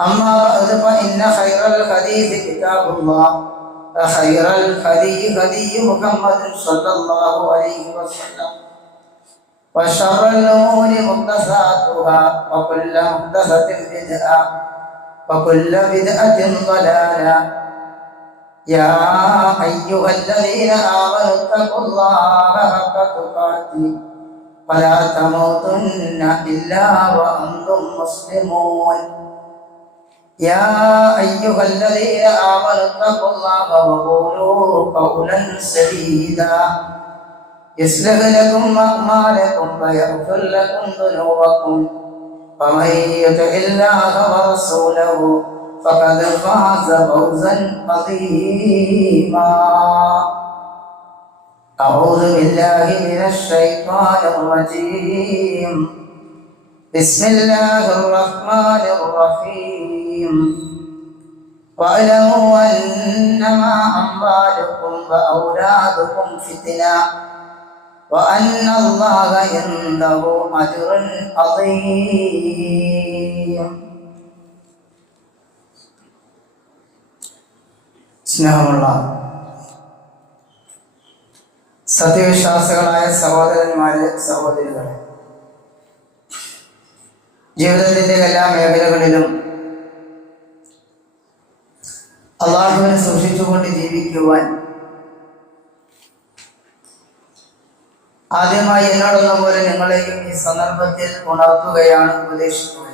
أما بعد فإن خير الحديث كتاب الله وخير الهدي هدي محمد صلى الله عليه وسلم وشر الأمور محدثاتها وكل محدثة بدعة وكل بدعة ضلالة. يا أيها الذين آمنوا اتقوا الله حق تقاته ولا تموتن إلا وأنتم مسلمون. يا أيها الذين آمنوا اتقوا الله وقولوا قولا سديدا. يصلح لكم أعمالكم ويغفر لكم ذنوبكم. ومن يطع الله ورسوله فقد فاز فوزا عظيما. أعوذ بالله من الشيطان الرجيم. بسم الله الرحمن الرحيم. واعلموا انما اموالكم واولادكم فتنه وان الله عنده اجر عظيم സ്നേഹമുള്ള സത്യവിശ്വാസികളായ സഹോദരന്മാരെ സഹോദരികളെ ജീവിതത്തിന്റെ എല്ലാ മേഖലകളിലും അള്ളാഹുവിനെ സൂക്ഷിച്ചുകൊണ്ട് ജീവിക്കുവാൻ ആദ്യമായി എന്നോടുള്ള പോലെ നിങ്ങളെയും ഈ സന്ദർഭത്തിൽ ഉണർത്തുകയാണ് ഉപദേശിക്കുന്നത്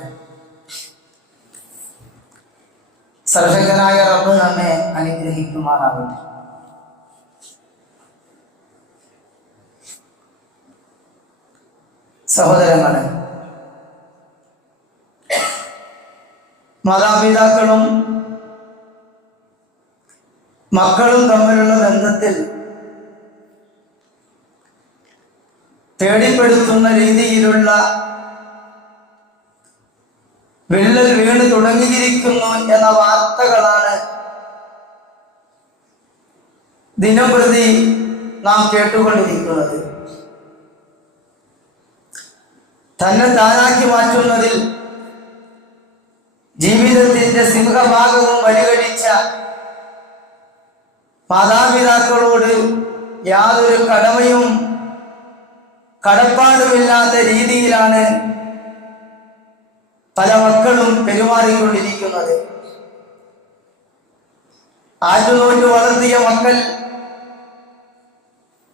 സർവശക്തനായ റബ്ബ് നമ്മെ അനുഗ്രഹിക്കുമാറാവട്ടെ സഹോദരങ്ങളെ മാതാപിതാക്കളും മക്കളും തമ്മിലുള്ള ബന്ധത്തിൽ തേടിപ്പെടുത്തുന്ന രീതിയിലുള്ള വിള്ളൽ വീണ് തുടങ്ങിയിരിക്കുന്നു എന്ന വാർത്തകളാണ് ദിനപ്രതി നാം കേട്ടുകൊണ്ടിരിക്കുന്നത്. തന്നെ താനാക്കി മാറ്റുന്നതിൽ ജീവിതത്തിന്റെ സിംഹഭാഗവും പരിഗണിച്ച മാതാപിതാക്കളോട് യാതൊരു കടമയും കടപ്പാടുമില്ലാത്ത രീതിയിലാണ് പല മക്കളും പെരുമാറിക്കൊണ്ടിരിക്കുന്നത്. ആറ്റുനോറ്റ് വളർത്തിയ മക്കൾ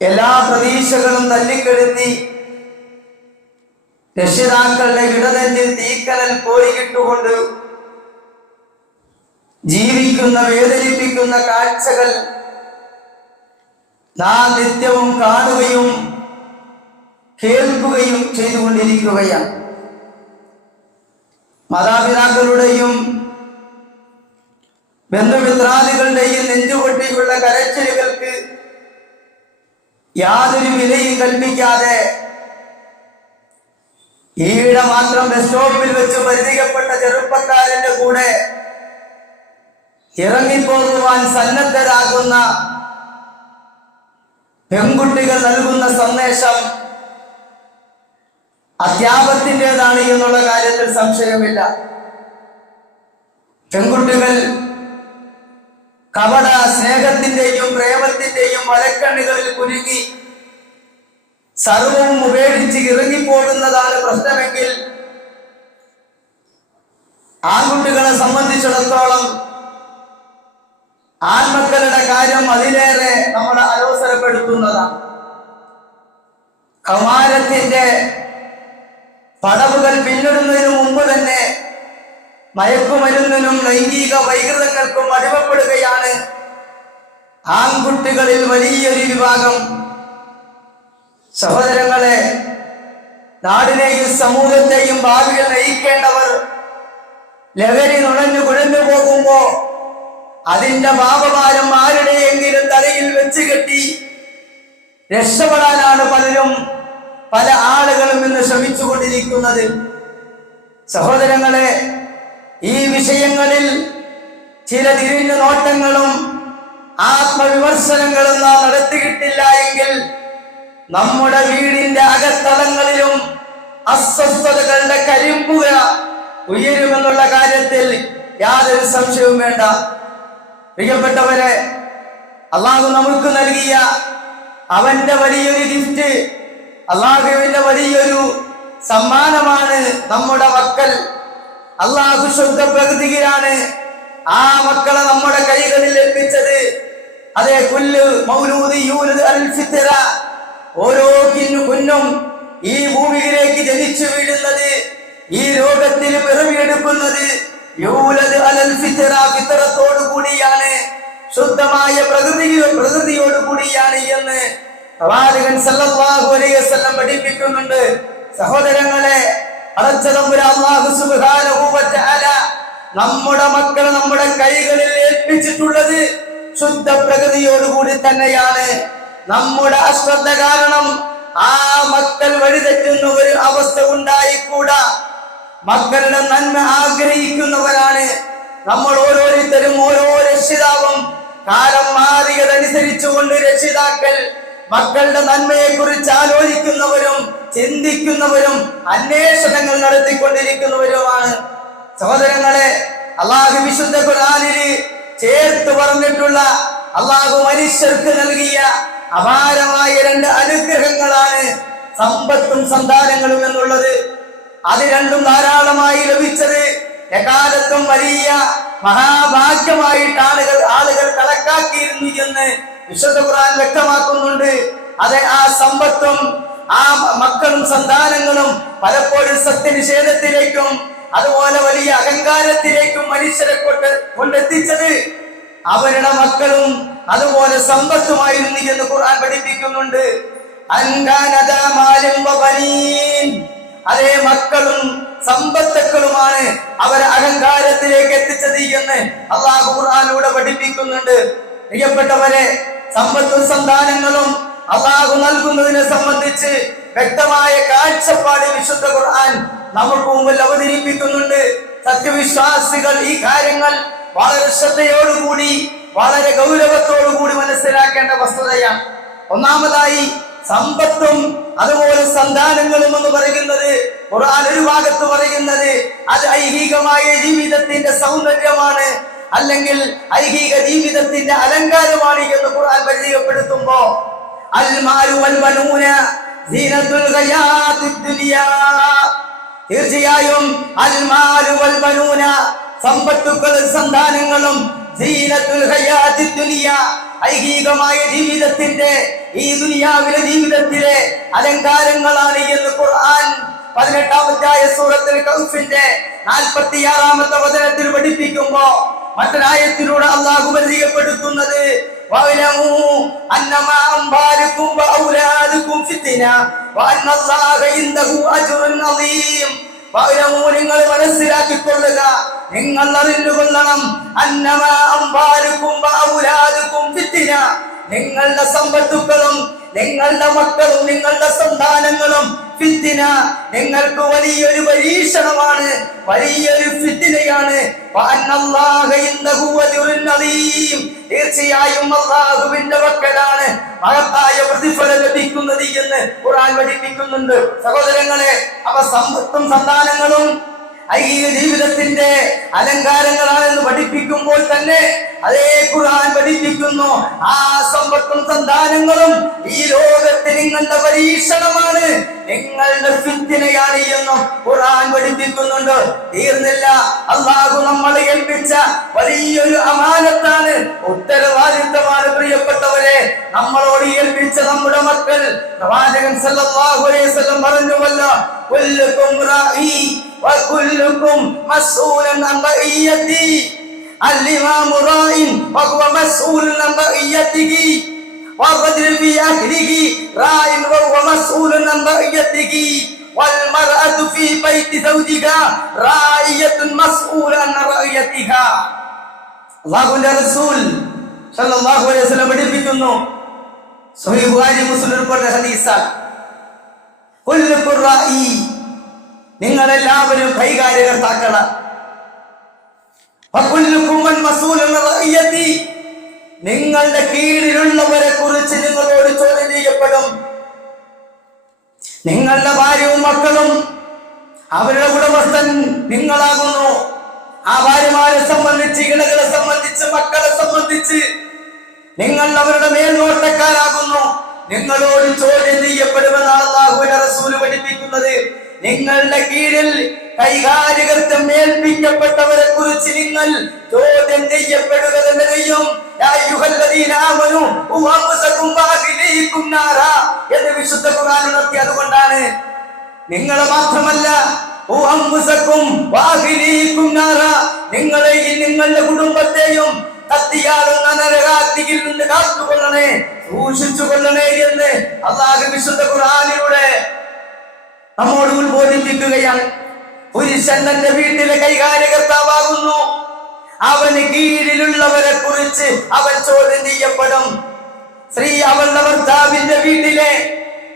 എല്ലാ പ്രതീക്ഷകളും തല്ലിക്കെടുത്തി രക്ഷിതാക്കളുടെ ഇടനെഞ്ചിൽ തീക്കലൽ കോരിയിട്ടുകൊണ്ട് ജീവിക്കുന്ന വേദനിപ്പിക്കുന്ന കാഴ്ചകൾ നാം നിത്യവും കാണുകയും കേൾക്കുകയും ചെയ്തുകൊണ്ടിരിക്കുകയാണ്. മാതാപിതാക്കളുടെയും ബന്ധുമിത്രാദികളുടെയും നെഞ്ചുപൊട്ടിയുള്ള കരച്ചിലുകൾക്ക് യാതൊരു വിലയും കൽപ്പിക്കാതെ ഈയിടെ മാത്രം ബസ് സ്റ്റോപ്പിൽ വെച്ച് പരിചയപ്പെട്ട ചെറുപ്പക്കാരന്റെ കൂടെ ഇറങ്ങിപ്പോകുവാൻ സന്നദ്ധരാകുന്ന പെൺകുട്ടികൾ നൽകുന്ന സന്ദേശം അധ്യാപത്തിന്റെതാണ് എന്നുള്ള കാര്യത്തിൽ സംശയമില്ല. പെൺകുട്ടികൾ കപട സ്നേഹത്തിന്റെയും പ്രേമത്തിന്റെയും വലക്കണ്ണുകളിൽ കുരുങ്ങി സർവവും ഉപേക്ഷിച്ച് ഇറങ്ങിപ്പോകുന്നതാണ് പ്രശ്നമെങ്കിൽ ആൺകുട്ടികളെ സംബന്ധിച്ചിടത്തോളം ആൺമക്കളുടെ കാര്യം അതിലേറെ നമ്മൾ അലോസരപ്പെടുത്തുന്നതാണ് കൗമാരത്തിന്റെ പടവുകൾ പിന്നിടുന്നതിന് മുമ്പ് തന്നെ മയക്കുമരുന്നിനും ലൈംഗിക വൈകൃതങ്ങൾക്കും അടിമപ്പെടുകയാണ് ആൺകുട്ടികളിൽ വലിയൊരു വിഭാഗം സഹോദരങ്ങളെ നാടിനെയും സമൂഹത്തെയും ഭാവിയിൽ നയിക്കേണ്ടവർ ലഹരി നുഴഞ്ഞു കുഴഞ്ഞു പോകുമ്പോ അതിന്റെ പാപഭാരം ആരുടെയെങ്കിലും തലയിൽ വെച്ച് കെട്ടി രക്ഷപ്പെടാനാണ് പലരും പല ആളുകളും ഇന്ന് ശ്രമിച്ചുകൊണ്ടിരിക്കുന്നത്. സഹോദരങ്ങളെ ഈ വിഷയങ്ങളിൽ ചില തിരിഞ്ഞു നോട്ടങ്ങളും ആത്മവിമർശനങ്ങളും നാം നടത്തിയിട്ടില്ല എങ്കിൽ നമ്മുടെ വീടിന്റെ അകത്തളങ്ങളിലും അസ്വസ്ഥതകളുടെ കരിമ്പുക ഉയരുമെന്നുള്ള കാര്യത്തിൽ യാതൊരു സംശയവും വേണ്ട. പ്രിയപ്പെട്ടവരെ അള്ളാഹു നമുക്ക് നൽകിയ അവന്റെ വലിയൊരു ഗിഫ്റ്റ് അള്ളാഹുവിന്റെ വലിയൊരു സമ്മാനമാണ് നമ്മുടെ മക്കൾ. അള്ളാഹു ശുദ്ധ പ്രകൃതിയിലാണ് ആ മക്കളെ നമ്മുടെ കൈകളിൽ എത്തിച്ചത് അതേ കുല്ല് മൗലൂദി യൂലത് അൽ ഫിത്ര ഓരോ കിന്നു കുഞ്ഞും ഈ ഭൂമിയിലേക്ക് ജനിച്ചു വീഴുന്നത് ഈ ലോകത്തിൽ പിറവിയെടുക്കുന്നത് യൂലദ് അലൽ ഫിത്ര ഫിത്രത്തോടു കൂടിയാണ് ശുദ്ധമായ പ്രകൃതി പ്രകൃതിയോട് കൂടിയാണ് എന്ന് പ്രവാചകൻ സല്ലല്ലാഹു അലൈഹി വസല്ലം പഠിപ്പിക്കുന്നുണ്ട്. സഹോദരങ്ങളെ അല്ലാഹു സുബ്ഹാനഹു വ തആല നമ്മുടെ മക്കളെ നമ്മുടെ കൈകളിൽ ഏൽപ്പിച്ചിട്ടുള്ളത് ശുദ്ധ പ്രകൃതിയോടുകൂടി തന്നെയാണ്. നമ്മുടെ അശ്രദ്ധ കാരണം ആ മക്കൾ വഴിതെറ്റുന്ന ഒരു അവസ്ഥ ഉണ്ടായിക്കൂടാ. മക്കളുടെ നന്മ ആഗ്രഹിക്കുന്നവരാണ്. നമ്മൾ ഓരോരുത്തരും ഓരോ രക്ഷിതാവും. കാലം മാറിയതനുസരിച്ചു കൊണ്ട് രക്ഷിതാക്കൾ മക്കളുടെ നന്മയെ കുറിച്ച് ആലോചിക്കുന്നവരും ചിന്തിക്കുന്നവരും അന്വേഷണങ്ങൾ നടത്തിക്കൊണ്ടിരിക്കുന്നവരുമാണ്. സഹോദരങ്ങളെ അള്ളാഹു വിശുദ്ധ ഖുർആാനിൽ ചേർത്ത് പറഞ്ഞിട്ടുള്ള അള്ളാഹു മനുഷ്യർക്ക് നൽകിയ അപാരമായ രണ്ട് അനുഗ്രഹങ്ങളാണ് സമ്പത്തും സന്താനങ്ങളും എന്നുള്ളത്. അത് രണ്ടും ധാരാളമായി ലഭിച്ചത് എക്കാലത്തും വലിയ മഹാഭാഗ്യമായിട്ട് ആളുകൾ ആളുകൾ കണക്കാക്കിയിരുന്നു എന്ന് വിശുദ്ധ ഖുർആൻ വ്യക്തമാക്കുന്നുണ്ട് അതെ ആ സമ്പത്തും ആ മക്കളും സന്താനങ്ങളും പലപ്പോഴും സത്യനിഷേധത്തിലേക്കും അതുപോലെ വലിയ അഹങ്കാരത്തിലേക്കും മനുഷ്യരെ കൊണ്ട് കൊണ്ടെത്തിച്ചത് അവരുടെ മക്കളും അതുപോലെ സമ്പത്തുമായിരുന്നു എന്ന് ഖുർആൻ പഠിപ്പിക്കുന്നുണ്ട്. അതേ മക്കളും സമ്പത്തുക്കളുമാണ് അവരെ അഹങ്കാരത്തിലേക്ക് എത്തിച്ചത് എന്ന് അള്ളാഹു ഖുർആനിലൂടെ പഠിപ്പിക്കുന്നുണ്ട്. പ്രിയപ്പെട്ടവരെ സമ്പത്തും സന്താനങ്ങളും അള്ളാഹു നൽകുന്നതിനെ സംബന്ധിച്ച് വ്യക്തമായ കാഴ്ചപ്പാട് വിശുദ്ധ ഖുർആൻ നമുക്ക് മുമ്പിൽ അവതരിപ്പിക്കുന്നുണ്ട്. സത്യവിശ്വാസികൾ ഈ കാര്യങ്ങൾ വളരെ ശ്രദ്ധയോടുകൂടി വളരെ ഗൗരവത്തോടുകൂടി മനസ്സിലാക്കേണ്ട വസ്തുതയാണ്. ഒന്നാമതായി സമ്പത്തും അതുപോലെ സന്താനങ്ങളും എന്ന് പറയുന്നത് ഖുർആൻ ഒരു ഭാഗത്ത് പറയുന്നത് അത് ഐഹികമായ ജീവിതത്തിന്റെ സൗന്ദര്യമാണ് അല്ലെങ്കിൽ ഐഹിക ജീവിതത്തിന്റെ അലങ്കാരമാണ് എന്ന് ഖുർആൻ പരിചയപ്പെടുത്തുമ്പോ തീർച്ചയായും സമ്പത്തുക്കളും സന്താനങ്ങളും ഐഹികമായ ജീവിതത്തിന്റെ ഈ ദുനിയാവിലെ ജീവിതത്തിലെ അലങ്കാരങ്ങളാണ് എന്ന് ഖുർആൻ പതിനെട്ടാമത്തെ സൂറത്തിൽ കൗഫിന്റെ നാൽപ്പത്തിയാറാമത്തെ വചനത്തിൽ പഠിപ്പിക്കുമ്പോ മറ്റൊരായത്തിലൂടെ അള്ളാഹു പരിചയപ്പെടുത്തുന്നത് ും പൗരമോ നിങ്ങൾ മനസ്സിലാക്കിക്കൊള്ളുക നിങ്ങൾ അറിഞ്ഞുകൊള്ളണം നിങ്ങളുടെ സമ്പത്തുക്കളും നിങ്ങളുടെ മക്കളും നിങ്ങളുടെ സന്താനങ്ങളും ഫിത്തിന. നിങ്ങൾക്ക് വലിയൊരു പരീക്ഷണമാണ്. വലിയൊരു ഫിത്തിനയാണ്. തീർച്ചയായും അള്ളാഹുവിന്റെ മക്കളാണ് മഹത്തായ പ്രതി ഖുർആൻ പഠിപ്പിക്കുന്നുണ്ട്. സഹോദരങ്ങളെ അപ്പൊ സമ്പത്തും സന്താനങ്ങളും ഐഹിക ജീവിതത്തിന്റെ അലങ്കാരങ്ങളാണെന്ന് പഠിപ്പിക്കുമ്പോൾ തന്നെ അതേ ഖുർആൻ പഠിപ്പിക്കുന്നു. ആ സമ്പത്തും സന്താനങ്ങളും ഈ ലോകത്തിൽ നിങ്ങളുടെ പരീക്ഷണമാണ്. നിങ്ങളുടെ ഫിത്തിനെയാണ് എന്നും ഖുർആൻ പഠിപ്പിക്കുന്നുണ്ട്. തീർന്നില്ല. അള്ളാഹു നമ്മളെ ഏൽപ്പിച്ച വലിയൊരു അമാനത്താണ്. ഉത്തരവാദിത്തമാണ് പ്രിയപ്പെട്ടവരെ. നമ്മളോട് ഏൽപ്പിച്ച നമ്മുടെ മക്കൾ പ്രവാചകൻ സല്ലല്ലാഹു അലൈഹി വസല്ലം പറഞ്ഞുവല്ലോ കുല്ലുക്കും റായി വകുല്ലുക്കും മസ്ഊലൻ അൻ റഇയതി അൽ ഇമാമു റായിൻ വഹുവ والرجل في أهله راع وهو مسؤول عن رعيته والمرأة في بيت زوجها راعية مسؤولة عن رعيتها അള്ളാഹുവിന്റെ റസൂൽ സല്ലല്ലാഹു അലൈഹി വസല്ലം പഠിപ്പിക്കുന്നു സ്വഹീഹ് ബുഖാരി മുസ്ലിം റിപ്പോർട്ട് ഹദീസാണ് കുല്ലുക്കും റായി നിങ്ങളെല്ലാവരും കൈകാര്യകർത്താക്കളാണ് വകുല്ലുക്കും മൻ മസ്ഊലുൻ അൻ റഅയ്യതി. നിങ്ങളുടെ കീഴിലുള്ളവരെ കുറിച്ച് നിങ്ങളോട് ചോദ്യം ചെയ്യപ്പെടും. നിങ്ങളുടെ ഭാര്യയും മക്കളും അവരുടെ ഉടമസ്ഥൻ നിങ്ങളാകുന്നു. ആ ഭാര്യമാരെ സംബന്ധിച്ച് ഇണകളെ സംബന്ധിച്ച് മക്കളെ സംബന്ധിച്ച് നിങ്ങൾ അവരുടെ മേൽനോട്ടക്കാരാകുന്നു. നിങ്ങളോട് ചോദ്യം ചെയ്യപ്പെടുമെന്നാണ് അള്ളാഹുവിന്റെ റസൂൽ പഠിപ്പിക്കുന്നത്. നിങ്ങളുടെ കീഴിൽ കൈകാര്യകർത്തം ഏൽപ്പിക്കപ്പെട്ടവരെ കുറിച്ച് നിങ്ങൾ ചോദ്യം ചെയ്യപ്പെടുക തന്നെ എന്ന് വിശുദ്ധ ഖുർആൻ ഉണർത്തി അതുകൊണ്ടാണ് നിങ്ങളെ മാത്രമല്ല നിങ്ങളെയും നിങ്ങളുടെ കുടുംബത്തെയും കത്തിയാളുന്ന നരകാത്തിയിൽ നിന്ന് കാത്തുകൊള്ളണേ സൂക്ഷിച്ചു കൊള്ളണേ എന്ന് അള്ളാഹു വിശുദ്ധ ഖുർആനിലൂടെ നമ്മോട് ഉത്ബോധിപ്പിക്കുകയാണ്. പുരുഷൻ തന്റെ വീട്ടിലെ കൈകാര്യകർത്താവാകുന്നു അവന് കീഴിലുള്ളവരെ കുറിച്ച് അവൻ ചോദ്യം ചെയ്യപ്പെടും. സ്ത്രീ അവളുടെ ഭർത്താവിന്റെ വീട്ടിലെ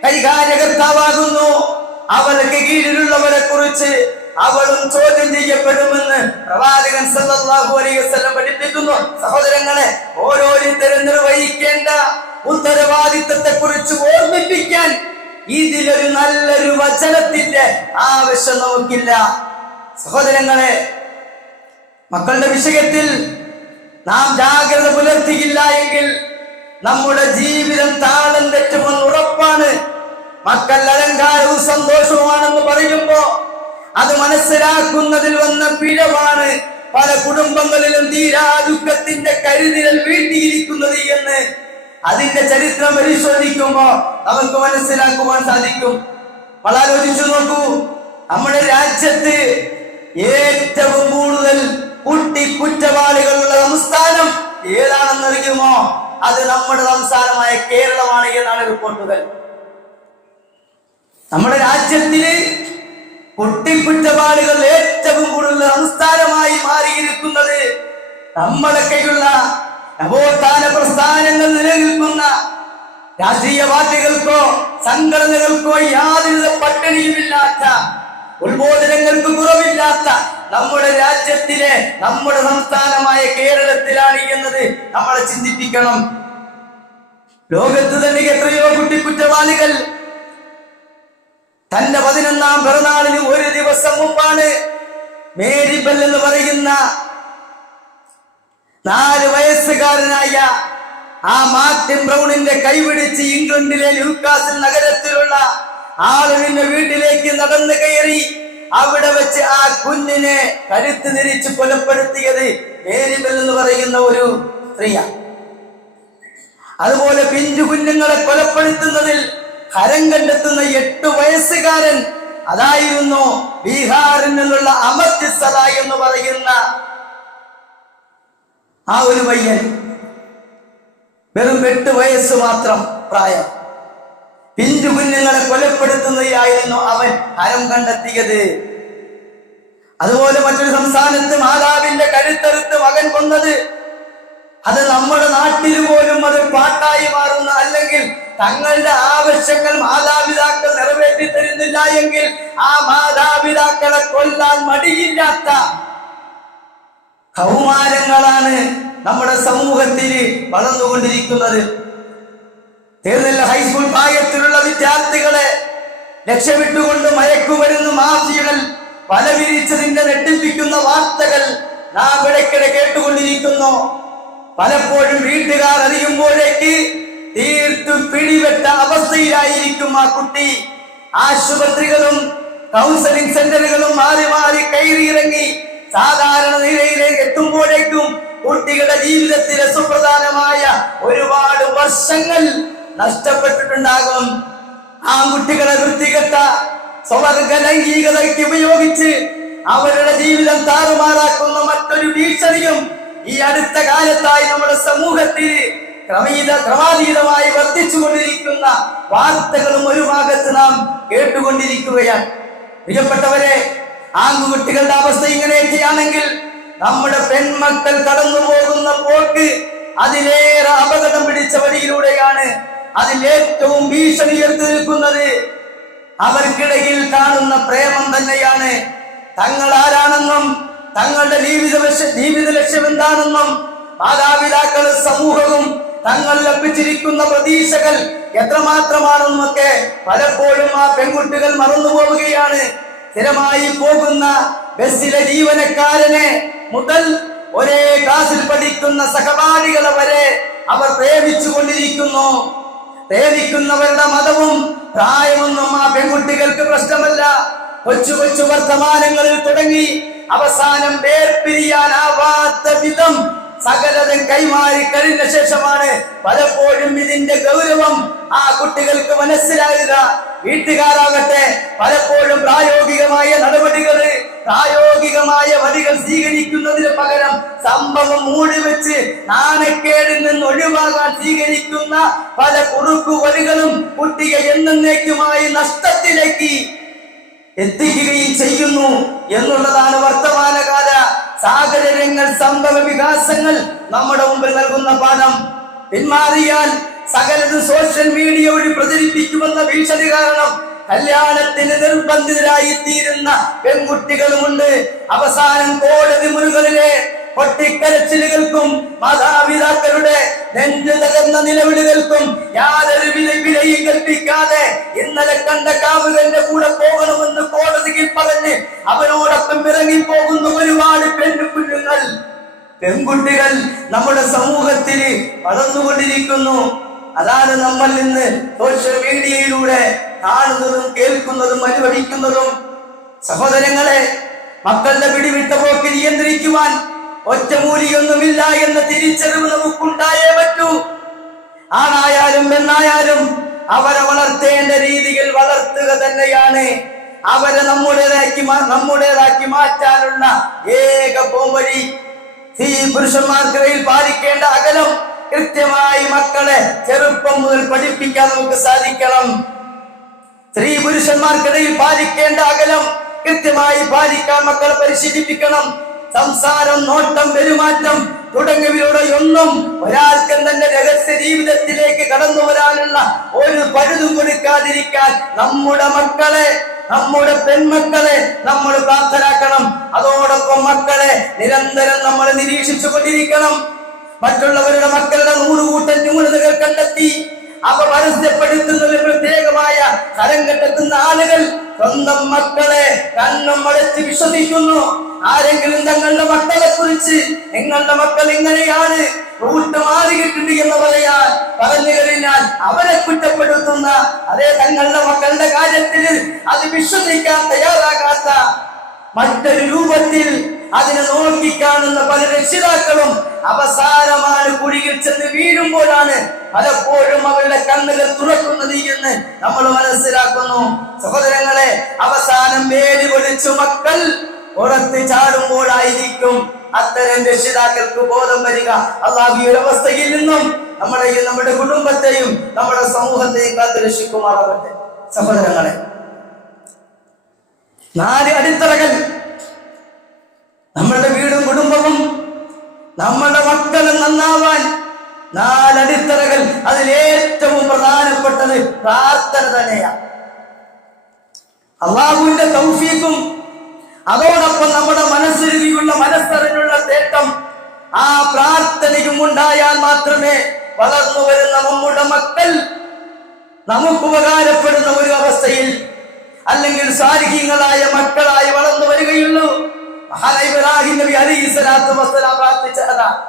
കൈകാര്യകർത്താവാകുന്നു അവൾക്ക് കീഴിലുള്ളവരെ കുറിച്ച് അവളും ചോദ്യം ചെയ്യപ്പെടുമെന്ന് പ്രവാചകൻ സല്ലല്ലാഹു അലൈഹി വസല്ലം പഠിപ്പിക്കുന്നു. സഹോദരങ്ങളെ ഓരോരുത്തരും നിർവഹിക്കേണ്ട ഉത്തരവാദിത്തത്തെ കുറിച്ച് ഓർമ്മിപ്പിക്കാൻ ഇതിലൊരു നല്ലൊരു വചനത്തിന്റെ ആവശ്യം നമുക്കില്ല. സഹോദരങ്ങളെ മക്കളുടെ വിഷയത്തിൽ നാം ജാഗ്രത പുലർത്തിയില്ല എങ്കിൽ നമ്മുടെ ജീവിതം താളം തെറ്റുമെന്ന് ഉറപ്പാണ്. മക്കൾ അലങ്കാരവും സന്തോഷവുമാണെന്ന് പറയുമ്പോ അത് മനസ്സിലാക്കുന്നതിൽ വന്ന പിഴവാണ്. പല കുടുംബങ്ങളിലും തീരാ ദുഃഖത്തിന്റെ കരുതിരൽ വീട്ടിയിരിക്കുന്നത് എന്ന് അതിന്റെ ചരിത്രം പരിശോധിക്കുമ്പോ നമുക്ക് മനസ്സിലാക്കുവാൻ സാധിക്കും. വളാലോചിച്ചു നോക്കൂ. നമ്മുടെ രാജ്യത്ത് ഏറ്റവും കൂടുതൽ കുട്ടി കുറ്റവാളികളുള്ള സംസ്ഥാനം ഏതാണെന്നറിയുമോ? അത് നമ്മുടെ സംസ്ഥാനമായ കേരളമാണ് എന്നാണ് റിപ്പോർട്ടുകൾ. നമ്മുടെ രാജ്യത്തിൽ കുട്ടിക്കുറ്റവാളികൾ ഏറ്റവും കൂടുതൽ സംസ്ഥാനമായി മാറിയിരിക്കുന്നത് നമ്മളൊക്കെയുള്ള നവോത്ഥാന പ്രസ്ഥാനങ്ങൾ നിലനിൽക്കുന്ന രാഷ്ട്രീയ പാർട്ടികൾക്കോ സംഘടനകൾക്കോ യാതൊരു പട്ടിണിയുമില്ലാത്ത ഉത്ബോധനങ്ങൾക്ക് കുറവില്ലാത്ത നമ്മുടെ രാജ്യത്തിലെ നമ്മുടെ സംസ്ഥാനമായ കേരളത്തിലാണ് എന്നത് നമ്മളെ ചിന്തിപ്പിക്കണം. ലോകത്ത് തന്നെ എത്രയോ കുട്ടിക്കുറ്റവാളികൾ തന്റെ പതിനൊന്നാം പിറന്നാളിന് ഒരു ദിവസം മുമ്പാണ് മേരിബൽ എന്ന് പറയുന്ന നാല് വയസ്സുകാരനായ ആ മാർട്ടിൻ ബ്രൗണിന്റെ കൈപിടിച്ച് ഇംഗ്ലണ്ടിലെ ന്യൂക്കാസിൽ നഗരത്തിലുള്ള ആളുവിന്റെ വീട്ടിലേക്ക് നടന്നു കയറി അവിടെ വെച്ച് ആ കുഞ്ഞിനെ കരുത്ത് തിരിച്ച് കൊലപ്പെടുത്തിയത് മേരിബൽ എന്ന് പറയുന്ന ഒരു സ്ത്രീയാണ് അതുപോലെ പിഞ്ചു കുഞ്ഞുങ്ങളെ കൊലപ്പെടുത്തുന്നതിൽ ഹരം കണ്ടെത്തുന്ന എട്ട് വയസ്സുകാരൻ അതായിരുന്നു ബീഹാറിൽ നിന്നുള്ള അമർജിത് എന്ന് പറയുന്ന ആ ഒരു പയ്യൻ വെറും എട്ട് വയസ്സ് മാത്രം പ്രായം. പിഞ്ചു കുഞ്ഞുങ്ങളെ കൊലപ്പെടുത്തുന്നതിലായിരുന്നു അവൻ ഹരം കണ്ടെത്തിയത്. അതുപോലെ മറ്റൊരു സംസ്ഥാനത്ത് മാതാവിന്റെ കഴുത്തറുത്ത് മകൻ കൊന്നത്. അത് നമ്മുടെ നാട്ടിൽ പോലും അത് പാട്ടായി മാറുന്ന അല്ലെങ്കിൽ തങ്ങളുടെ ആവശ്യങ്ങൾ മാതാപിതാക്കൾ നിറവേറ്റി തരുന്നില്ല എങ്കിൽ ആ മാതാപിതാക്കളെ കൊല്ലാൻ മടിയില്ലാത്ത കൗമാരങ്ങളാണ് നമ്മുടെ സമൂഹത്തിൽ വളർന്നുകൊണ്ടിരിക്കുന്നത്. തീർന്നില്ല ഹൈസ്കൂൾ പ്രായത്തിലുള്ള വിദ്യാർത്ഥികളെ ലക്ഷ്യമിട്ടുകൊണ്ട് മയക്കുമരുന്ന് മാഫിയകൾ പലവിരിച്ചതിന്റെ നെട്ടിപ്പിക്കുന്ന വാർത്തകൾ നാം ഇടയ്ക്കിടെ കേട്ടുകൊണ്ടിരിക്കുന്നു. പലപ്പോഴും വീട്ടുകാർ അറിയുമ്പോഴേക്ക് തീർത്തും പിടിവെട്ട അവസ്ഥയിലായിരിക്കും ആ കുട്ടി. ആശുപത്രികളും കൗൺസിലിംഗ് സെന്ററുകളും മാറി മാറി കയറിയിറങ്ങി സാധാരണ നിലയിലേക്ക് എത്തുമ്പോഴേക്കും കുട്ടികളുടെ ജീവിതത്തിലെ സുപ്രധാനമായ ഒരുപാട് വർഷങ്ങൾ നഷ്ടപ്പെട്ടിട്ടുണ്ടാകും. ആൺകുട്ടികളെ വൃത്തികെട്ട സ്വവർഗ ലൈംഗികതയ്ക്ക് ഉപയോഗിച്ച് അവരുടെ ജീവിതം താറുമാറാക്കുന്ന മറ്റൊരു ഭീഷണിയും ഈ അടുത്ത കാലത്തായി നമ്മുടെ സമൂഹത്തിൽ ക്രമീത ക്രമാതീതമായി വർദ്ധിച്ചുകൊണ്ടിരിക്കുന്ന വാർത്തകളും ഒരു ഭാഗത്ത് നാം കേട്ടുകൊണ്ടിരിക്കുകയാണ്. പ്രിയപ്പെട്ടവരെ ആൺകുട്ടികളുടെ അവസ്ഥ ഇങ്ങനെയൊക്കെയാണെങ്കിൽ നമ്മുടെ പെൺമക്കൾ കടന്നു പോകുന്ന പോക്ക് അതിലേറെ അപകടം പിടിച്ച വഴിയിലൂടെയാണ് അതിൽ ഏറ്റവും ഭീഷണി ഉയർത്തി നിൽക്കുന്നത്. അവർക്കിടയിൽ കാണുന്ന പ്രേമം തന്നെയാണ്. തങ്ങൾ ആരാണെന്നും തങ്ങളുടെ ജീവിത ജീവിത ലക്ഷ്യം എന്താണെന്നും മാതാപിതാക്കളും സമൂഹവും തങ്ങൾ ലഭിച്ചിരിക്കുന്ന പ്രതീക്ഷകൾ എത്രമാത്രമാണെന്നൊക്കെ പലപ്പോഴും ആ പെൺകുട്ടികൾ മറന്നു പോവുകയാണ് സ്ഥിരമായി പോകുന്ന ബസ്സിലെ ജീവനക്കാരനെ മുതൽ ഒരേ ക്ലാസ്സിൽ പഠിക്കുന്ന സഹപാഠികളെ വരെ അവർ പ്രേമിച്ചു കൊണ്ടിരിക്കുന്നു പ്രേമിക്കുന്നവരുടെ മതവും പ്രായമൊന്നും ആ പെൺകുട്ടികൾക്ക് പ്രശ്നമല്ല. കൊച്ചു കൊച്ചു വർത്തമാനങ്ങളിൽ തുടങ്ങി അവസാനം വേർപിരിയാനാവാത്ത വിധം സകലതും കൈമാറി കഴിഞ്ഞ ശേഷമാണ് പലപ്പോഴും ഇതിന്റെ ഗൗരവം ആ കുട്ടികൾക്ക് മനസ്സിലാകുക. വീട്ടുകാരാകട്ടെ പലപ്പോഴും പ്രായോഗികമായ നടപടികൾ പ്രായോഗികമായ വഴികൾ സ്വീകരിക്കുന്നതിന് പകരം സംഭവം മൂടിവെച്ച് നാണക്കേടിൽ നിന്ന് ഒഴിവാകാൻ സ്വീകരിക്കുന്ന പല കുറുക്കു വഴികളും കുട്ടിയെ എന്നേക്കുമായി നഷ്ടത്തിലേക്ക് എത്തിക്കുകയും ചെയ്യുന്നു എന്നുള്ളതാണ് വർത്തമാനകാല സാഹചര്യങ്ങൾ സംഭവ വികാസങ്ങൾ നമ്മുടെ മുമ്പിൽ നൽകുന്ന പാഠം. പിന്മാറിയാൽ സകലത് സോഷ്യൽ മീഡിയ വഴി പ്രചരിപ്പിക്കുമെന്ന ഭീഷണി കാരണം കല്യാണത്തിന് നിർബന്ധിതരായി തീരുന്ന പെൺകുട്ടികളുമുണ്ട്. അവസാനം കോടതി മുറികളിലെ പൊട്ടിക്കരച്ചിലുകൾക്കും മാതാപിതാക്കളുടെ നെഞ്ചു തകർന്ന നിലവിളികൾക്കും യാതൊരു വില വിലയും കൽപ്പിക്കാതെ ഇന്നലെ കണ്ട കാവുകന്റെ കൂടെ പോകണമെന്ന് കോടതിയിൽ പറഞ്ഞ് അവനോടൊപ്പം ഇറങ്ങിപ്പോകുന്ന ഒരുപാട് പെൺകുഞ്ഞുങ്ങൾ. പെൺകുട്ടികൾ നമ്മുടെ സമൂഹത്തിൽ വളർന്നുകൊണ്ടിരിക്കുന്നു. അതാണ് നമ്മൾ ഇന്ന് സോഷ്യൽ മീഡിയയിലൂടെ കാണുന്നതും കേൾക്കുന്നതും അനുഭവിക്കുന്നതും. സഹോദരങ്ങളെ മക്കളുടെ പിടിവിട്ട പോക്ക് നിയന്ത്രിക്കുവാൻ ഒറ്റമൂലിയൊന്നുമില്ല എന്ന തിരിച്ചറിവ് നമുക്കുണ്ടായേ പറ്റൂ. ആണായാലും പെണ്ണായാലും അവരെ വളർത്തേണ്ട രീതിയിൽ വളർത്തുക തന്നെയാണ്. അവരെ നമ്മുടേതാക്കി നമ്മുടേതാക്കി മാറ്റാനുള്ള ഏക പോംവഴി. ഈ പുരുഷന്മാർക്കിടയിൽ പാലിക്കേണ്ട അകലം കൃത്യമായി മക്കളെ ചെറുപ്പം മുതൽ പഠിപ്പിക്കാൻ നമുക്ക് സാധിക്കണം. സ്ത്രീ പുരുഷന്മാർക്കിടയിൽ പാലിക്കേണ്ട അകലം കൃത്യമായി പാലിക്കാൻ മക്കളെ പരിശീലിപ്പിക്കണം. സംസാരം നോട്ടം പെരുമാറ്റം തുടങ്ങിയവയുടെ ഒന്നും ഒരാൾക്കും തന്നെ രഹസ്യ ജീവിതത്തിലേക്ക് കടന്നു വരാനുള്ള ഒരു പഴുതും കൊടുക്കാതിരിക്കാൻ നമ്മുടെ മക്കളെ നമ്മുടെ പെൺമക്കളെ നമ്മൾ പ്രാർത്ഥനാക്കണം അതോടൊപ്പം മക്കളെ നിരന്തരം നമ്മൾ നിരീക്ഷിച്ചു കൊണ്ടിരിക്കണം മറ്റുള്ളവരുടെ മക്കളുടെ നൂറുകൂട്ടം ന്യൂനതകൾ കണ്ടെത്തി. അവ പരസ്യപ്പെടുത്തുന്നതിന് പ്രത്യേകമായ തരം കണ്ടെത്തുന്ന ആളുകൾ സ്വന്തം മക്കളെ കണ്ണും അടച്ച് വിശ്വസിക്കുന്നു. ആരെങ്കിലും തങ്ങളുടെ മക്കളെ കുറിച്ച് നിങ്ങളുടെ മക്കൾ ഇങ്ങനെയാണ് റൂട്ട് മാറിയിട്ടുണ്ട് എന്ന് പറയാൻ പറഞ്ഞു കഴിഞ്ഞാൽ അവരെ കുറ്റപ്പെടുത്തുന്ന അതേ തങ്ങളുടെ മക്കളുടെ കാര്യത്തിൽ അത് വിശ്വസിക്കാൻ തയ്യാറാകാത്ത മറ്റൊരു രൂപത്തിൽ അതിനെ നോക്കിക്കാണുന്ന പല രക്ഷിതാക്കളും അവസാനമാണ് കുഴിയിൽ ചെന്ന് വീഴുമ്പോഴാണ് പലപ്പോഴും അവരുടെ കണ്ണുകൾ തുറക്കുന്നത് എന്ന് നമ്മൾ മനസ്സിലാക്കുന്നു. സഹോദരങ്ങളെ അവസാനം വേലി പൊളിച്ചു മക്കൾ പുറത്ത് ചാടുമ്പോഴായിരിക്കും അത്തരം രക്ഷിതാക്കൾക്ക് ബോധം വരിക. അള്ളാഹിയുടെ അവസ്ഥയിൽ നിന്നും നമ്മളെയും നമ്മുടെ കുടുംബത്തെയും നമ്മുടെ സമൂഹത്തെയും കാത്തു രക്ഷിക്കുമാറാവട്ടെ സഹോദരങ്ങളെ നാല് അടിത്തറകൾ നമ്മളുടെ വീടും കുടുംബവും നമ്മളുടെ മക്കളും നന്നാവാൻ നാലടിത്തറകൾ അതിലേറ്റവും പ്രധാനപ്പെട്ടത് പ്രാർത്ഥന തന്നെയാണ് അള്ളാഹുവിന്റെ തൗഫീഖും അതോടൊപ്പം നമ്മുടെ മനസ്സിലുള്ള മനസ്സറിഞ്ഞുള്ള തേട്ടം ആ പ്രാർത്ഥനയും ഉണ്ടായാൽ മാത്രമേ വളർന്നു വരുന്ന നമ്മുടെ മക്കൾ നമുക്ക് ഉപകാരപ്പെടുന്ന ഒരു അവസ്ഥയിൽ അല്ലെങ്കിൽ സാരിഹ്യങ്ങളായ മക്കളായി വളർന്നു വരികയുള്ളൂ. നബി അലൈഹി വസ്സലാം പ്രാർത്ഥിച്ചതാ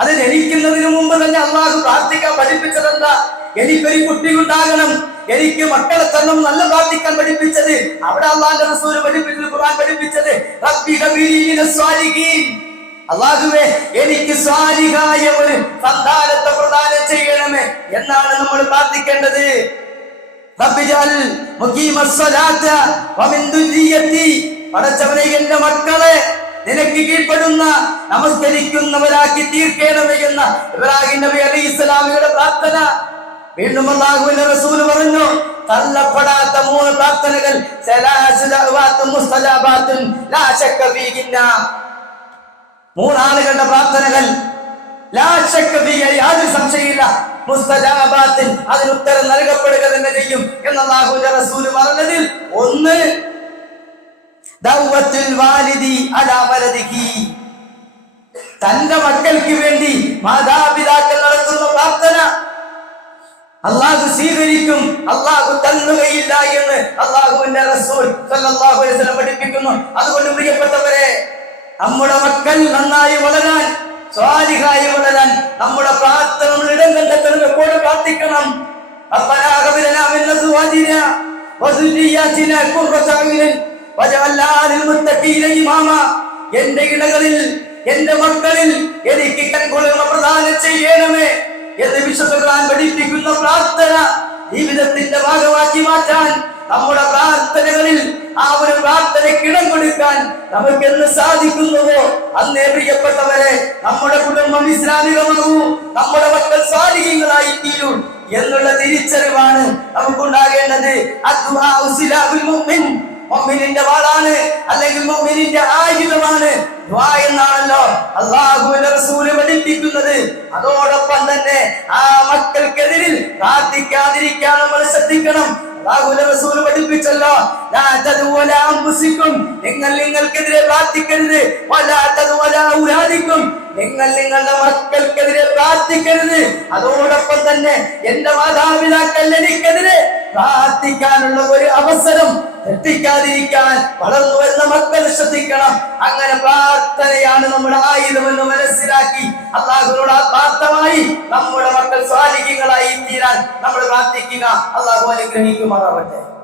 അത് ജനിക്കുന്നതിന് മുമ്പ് തന്നെ അള്ളാഹു പ്രാർത്ഥിക്കാൻ പഠിപ്പിച്ചതെന്താ? എനിക്കൊരു കുട്ടി ഉണ്ടാകണം. എനിക്ക് മക്കളെ തന്നെ നല്ല പ്രാർത്ഥിക്കാൻ പഠിപ്പിച്ചത്. അവിടെ അള്ളാന്റെ റസൂൽ ഖുർആൻ അള്ളാഹുവേ എനിക്ക് സ്വാലിഹായ ഒരു സന്താനത്തെ പ്രദാനം ചെയ്യണമേ. എന്നാണ് നമ്മൾ പ്രാർത്ഥിക്കേണ്ടത്. പടച്ചവനെ എന്റെ മക്കളെ നിനക്ക് കീഴ്പ്പെടുന്ന നമസ്കരിക്കുന്നവരാക്കി തീർക്കണമേ എന്ന ഇബ്രാഹിം നബി അലി ഇസ്ലാമിയുടെ പ്രാർത്ഥന. വീണ്ടും അള്ളാഹുവിന്റെ റസൂൽ പറഞ്ഞു തള്ളപ്പെടാത്ത മൂന്ന് പ്രാർത്ഥനകൾ മൂന്നാളുകളുടെ പ്രാർത്ഥനകൾ യാതൊരു സംശയമില്ല മുസ്തജാബാത്തിൽ അതിന് ഉത്തരം നൽകപ്പെടുക തന്നെ ചെയ്യും എന്ന് റസൂൽ പറഞ്ഞതിൽ ഒന്ന് തന്റെ മക്കൾക്ക് വേണ്ടി മാതാപിതാക്കൾ നടത്തുന്ന പ്രാർത്ഥന. അള്ളാഹു സ്വീകരിക്കും അള്ളാഹു തന്നുകയില്ല എന്ന് അള്ളാഹുവിന്റെ റസൂൽ സല്ലല്ലാഹു അലൈഹി വസല്ലം പഠിപ്പിക്കുന്നു. അതുകൊണ്ട് പ്രിയപ്പെട്ടവരെ നമ്മുടെ മക്കൾ നന്നായി വളരാൻ സ്വാലിഹായി വളരാൻ നമ്മുടെ പ്രാർത്ഥന ഇടം കണ്ടെത്തണം എപ്പോഴും പ്രാർത്ഥിക്കണം. അപ്പനാഹബിലനാമിൻ നസുവാദിന വസുജിയാസിന കുർബസാമിനൻ എന്റെ ഇടകളിൽ എന്റെ മക്കളിൽ എനിക്ക് കൺകുളിർമ പ്രദാനം ചെയ്യണമേ എന്ന് വിശുദ്ധ പഠിപ്പിക്കുന്ന പ്രാർത്ഥന ജീവിതത്തിന്റെ ഭാഗമാക്കി മാറ്റാൻ നമ്മുടെ പ്രാർത്ഥനകളിൽ ആ ഒരു പ്രാർത്ഥനയ്ക്കിടം കൊടുക്കാൻ നമുക്ക് എന്ന് സാധിക്കുന്നുവോ? അന്നേ പ്രിയപ്പെട്ടവരെ നമ്മുടെ കുടുംബം ഇസ്ലാമികമാകൂ നമ്മുടെ മക്കൾ സ്വാധീനങ്ങളായി തീരൂ എന്നുള്ള തിരിച്ചറിവാണ് നമുക്കുണ്ടാകേണ്ടത്. മുഅ്മിനിന്റെ വാളാണ് അല്ലെങ്കിൽ മൊമിനിന്റെ ആയുധമാണ്. എന്നാണല്ലോ അള്ളാഹുവിന്റെ റസൂൽ പഠിപ്പിക്കുന്നത്. അതോടൊപ്പം തന്നെ ആ മക്കൾക്കെതിരിൽ കാത്തിക്കാതിരിക്കാൻ നമ്മൾ ശ്രദ്ധിക്കണം. റസൂൽ പഠിപ്പിച്ചല്ലോ നിങ്ങൾ നിങ്ങൾക്കെതിരെ പ്രാർത്ഥിക്കരുത്. ഔലാദിക്കും നിങ്ങൾ നിങ്ങളുടെ മക്കൾക്കെതിരെ പ്രാർത്ഥിക്കരുത്. അതോടൊപ്പം തന്നെ എന്റെ മാതാപിതാക്കൾ എനിക്കെതിരെ പ്രാർത്ഥിക്കാനുള്ള ഒരു അവസരം തെറ്റിക്കാതിരിക്കാൻ വളർന്നു വരുന്ന മക്കൾ ശ്രദ്ധിക്കണം. അങ്ങനെ പ്രാർത്ഥനയാണ് നമ്മുടെ ആയുധമെന്ന് മനസ്സിലാക്കി അള്ളാഹുനോട് ആത്മാർത്ഥമായി നമ്മുടെ മക്കൾ സ്വാലിഹികളായി തീരാൻ നമ്മൾ പ്രാർത്ഥിക്കുക. അള്ളാഹു അനുഗ്രഹിക്കുമാറാവട്ടെ.